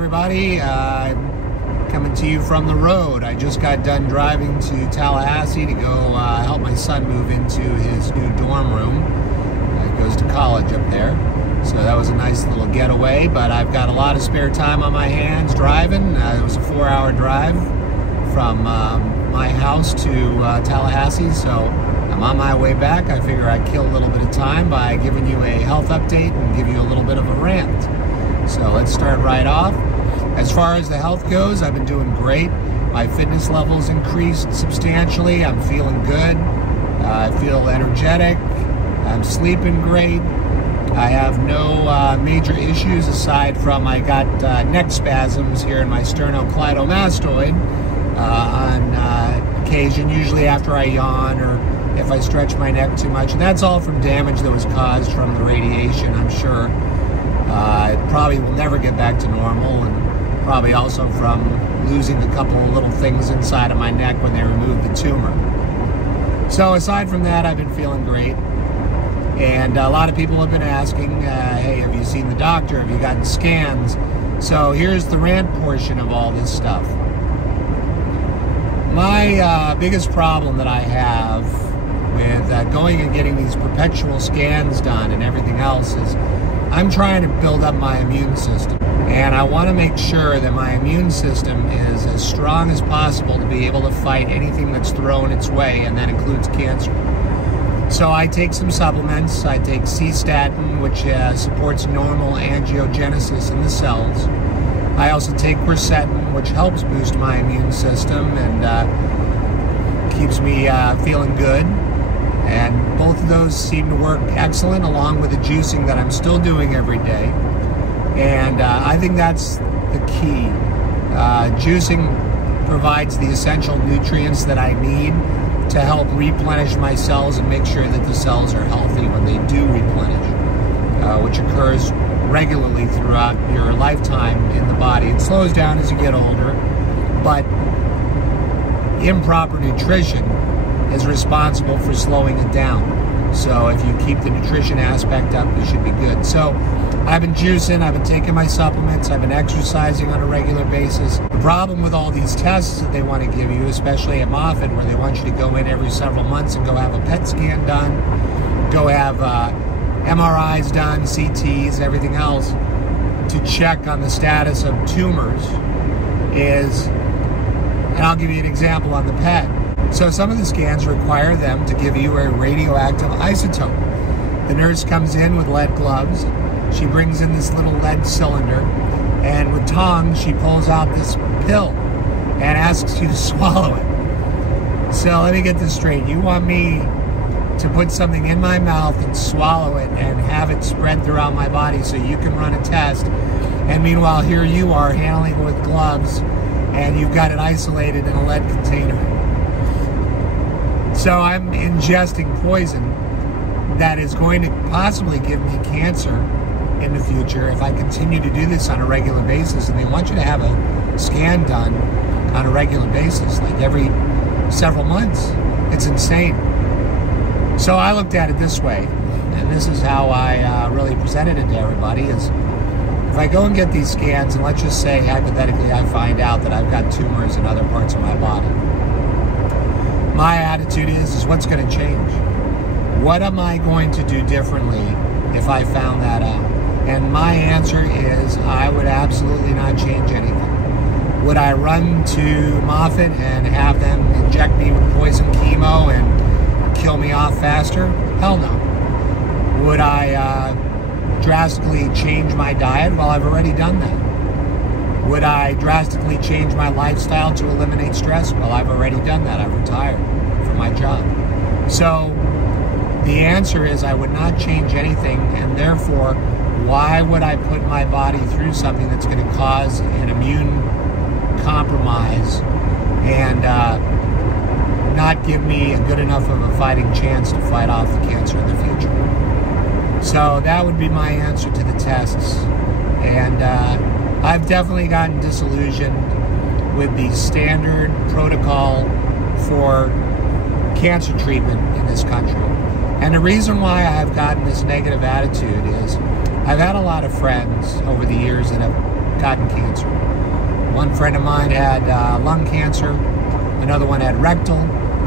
everybody. I'm coming to you from the road. I just got done driving to Tallahassee to go help my son move into his new dorm room. He goes to college up there. So that was a nice little getaway, but I've got a lot of spare time on my hands driving. It was a 4-hour drive from my house to Tallahassee, so I'm on my way back. I figure I'd kill a little bit of time by giving you a health update and give you a little bit of a rant. So let's start right off. As far as the health goes, I've been doing great. My fitness levels increased substantially. I'm feeling good. I feel energetic. I'm sleeping great. I have no major issues aside from I got neck spasms here in my sternocleidomastoid on occasion, usually after I yawn or if I stretch my neck too much. And that's all from damage that was caused from the radiation, I'm sure. It probably will never get back to normal, and probably also from losing a couple of little things inside of my neck when they removed the tumor. So aside from that, I've been feeling great. And a lot of people have been asking, hey, have you seen the doctor? Have you gotten scans? So here's the rant portion of all this stuff. My biggest problem that I have with going and getting these perpetual scans done and everything else is I'm trying to build up my immune system. And I want to make sure that my immune system is as strong as possible to be able to fight anything that's thrown its way, and that includes cancer. So I take some supplements. I take C-statin, which supports normal angiogenesis in the cells. I also take quercetin, which helps boost my immune system and keeps me feeling good. And both of those seem to work excellent, along with the juicing that I'm still doing every day. And I think that's the key. Juicing provides the essential nutrients that I need to help replenish my cells and make sure that the cells are healthy when they do replenish, which occurs regularly throughout your lifetime in the body. It slows down as you get older, but improper nutrition is responsible for slowing it down. So if you keep the nutrition aspect up, you should be good. So I've been juicing, I've been taking my supplements, I've been exercising on a regular basis. The problem with all these tests that they want to give you, especially at Moffitt, where they want you to go in every several months and go have a PET scan done, go have MRIs done, CTs, everything else, to check on the status of tumors is, and I'll give you an example on the PET. So some of the scans require them to give you a radioactive isotope. The nurse comes in with lead gloves. She brings in this little lead cylinder, and with tongs, she pulls out this pill and asks you to swallow it. So let me get this straight. You want me to put something in my mouth and swallow it and have it spread throughout my body so you can run a test, and meanwhile here you are handling it with gloves and you've got it isolated in a lead container. So I'm ingesting poison that is going to possibly give me cancer in the future if I continue to do this on a regular basis. And they want you to have a scan done on a regular basis, like every several months. It's insane. So I looked at it this way, and this is how I really presented it to everybody, is if I go and get these scans, and let's just say hypothetically I find out that I've got tumors in other parts of my body, my attitude is what's going to change? What am I going to do differently if I found that out? And my answer is I would absolutely not change anything. Would I run to Moffitt and have them inject me with poison chemo and kill me off faster? Hell no. Would I drastically change my diet? Well, I've already done that. Would I drastically change my lifestyle to eliminate stress? Well, I've already done that. I've retired from my job. So the answer is I would not change anything, and therefore, why would I put my body through something that's going to cause an immune compromise and not give me a good enough of a fighting chance to fight off the cancer in the future? So that would be my answer to the tests. And I've definitely gotten disillusioned with the standard protocol for cancer treatment in this country. And the reason why I've gotten this negative attitude is I've had a lot of friends over the years that have gotten cancer. One friend of mine had lung cancer, another one had rectal,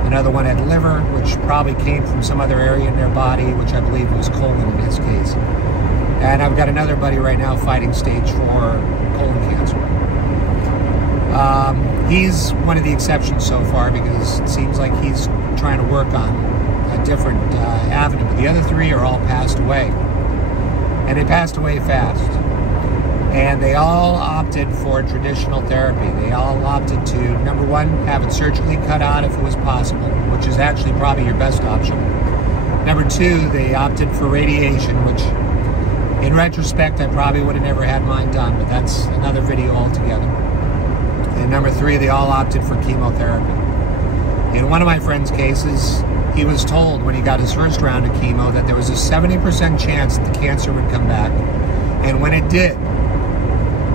another one had liver, which probably came from some other area in their body, which I believe was colon in his case. And I've got another buddy right now fighting stage 4 colon cancer. He's one of the exceptions so far because it seems like he's trying to work on a different avenue. But the other 3 are all passed away. And they passed away fast. And they all opted for traditional therapy. They all opted to, number 1, have it surgically cut out if it was possible, which is actually probably your best option. Number 2, they opted for radiation, which in retrospect, I probably would have never had mine done, but that's another video altogether. And number 3, they all opted for chemotherapy. In one of my friend's cases, he was told when he got his first round of chemo that there was a 70% chance that the cancer would come back. And when it did,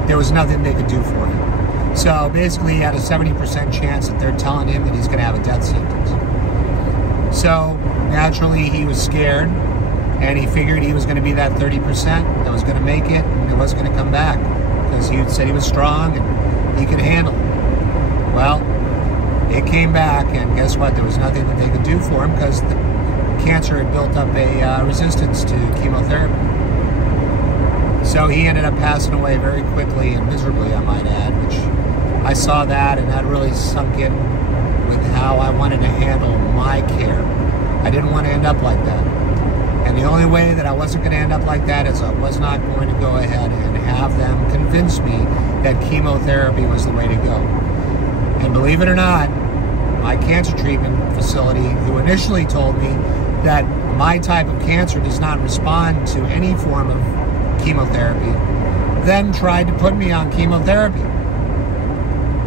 there was nothing they could do for him. So basically, he had a 70% chance that they're telling him that he's going to have a death sentence. So naturally, he was scared, and he figured he was going to be that 30% that was going to make it, and it wasn't going to come back because he said he was strong and he could handle it. Well, it came back, and guess what? There was nothing that they could do for him because the cancer had built up a resistance to chemotherapy. So he ended up passing away very quickly and miserably, I might add, which I saw that, and that really sunk in with how I wanted to handle my care. I didn't want to end up like that. And the only way that I wasn't going to end up like that is I was not going to go ahead and have them convince me that chemotherapy was the way to go. And believe it or not, my cancer treatment facility, who initially told me that my type of cancer does not respond to any form of chemotherapy, then tried to put me on chemotherapy.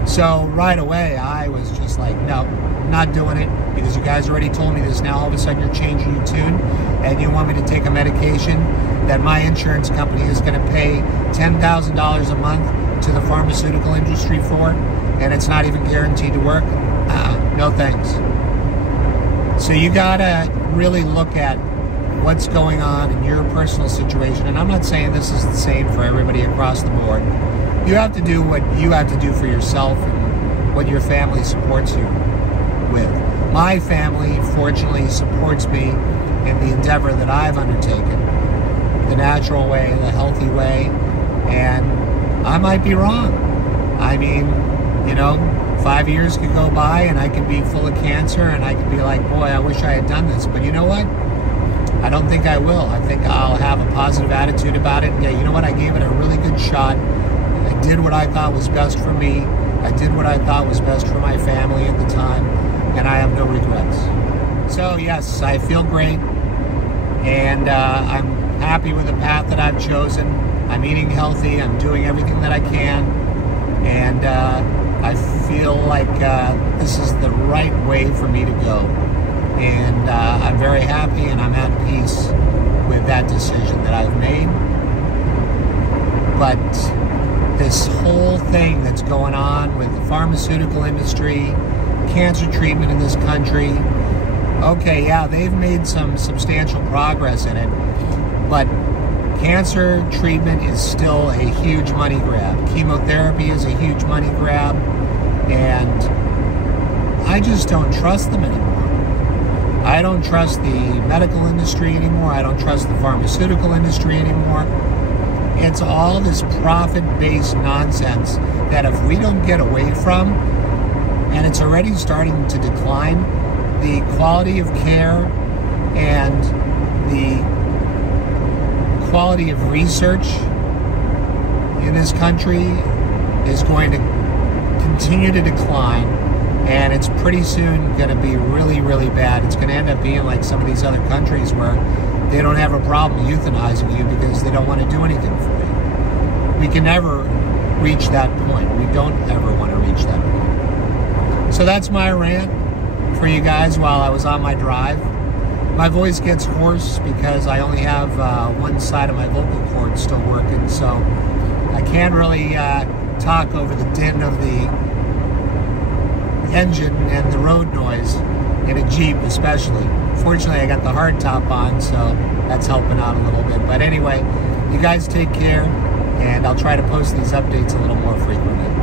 So right away, I was just like, no, not doing it, because you guys already told me this. Now all of a sudden you're changing your tune, and you want me to take a medication that my insurance company is going to pay $10,000 a month to the pharmaceutical industry for, and it's not even guaranteed to work. No thanks. So you gotta really look at what's going on in your personal situation, and I'm not saying this is the same for everybody across the board. You have to do what you have to do for yourself and what your family supports you with. My family, fortunately, supports me in the endeavor that I've undertaken, the natural way, the healthy way, and I might be wrong. I mean, you know, 5 years could go by and I could be full of cancer and I could be like, boy, I wish I had done this. But you know what? I don't think I will. I think I'll have a positive attitude about it. Yeah, you know what? I gave it a really good shot. I did what I thought was best for me. I did what I thought was best for my family at the time, and I have no regrets. So yes, I feel great, and I'm happy with the path that I've chosen. I'm eating healthy. I'm doing everything that I can, and I feel like this is the right way for me to go. And I'm very happy, and I'm at peace with that decision that I've made. But this whole thing that's going on with the pharmaceutical industry, cancer treatment in this country, okay, yeah, they've made some substantial progress in it, but cancer treatment is still a huge money grab. Chemotherapy is a huge money grab, and I just don't trust them anymore. I don't trust the medical industry anymore. I don't trust the pharmaceutical industry anymore. It's all this profit-based nonsense that if we don't get away from, and it's already starting to decline, the quality of care and the quality of research in this country is going to continue to decline, and it's pretty soon going to be really, really bad. It's going to end up being like some of these other countries where they don't have a problem euthanizing you because they don't want to do anything for you. We can never reach that point. We don't ever want to reach that point. So that's my rant for you guys while I was on my drive. My voice gets hoarse because I only have one side of my vocal cord still working, so I can't really talk over the din of the engine and the road noise in a Jeep especially. Fortunately, I got the hard top on, so that's helping out a little bit. But anyway, you guys take care. and I'll try to post these updates a little more frequently.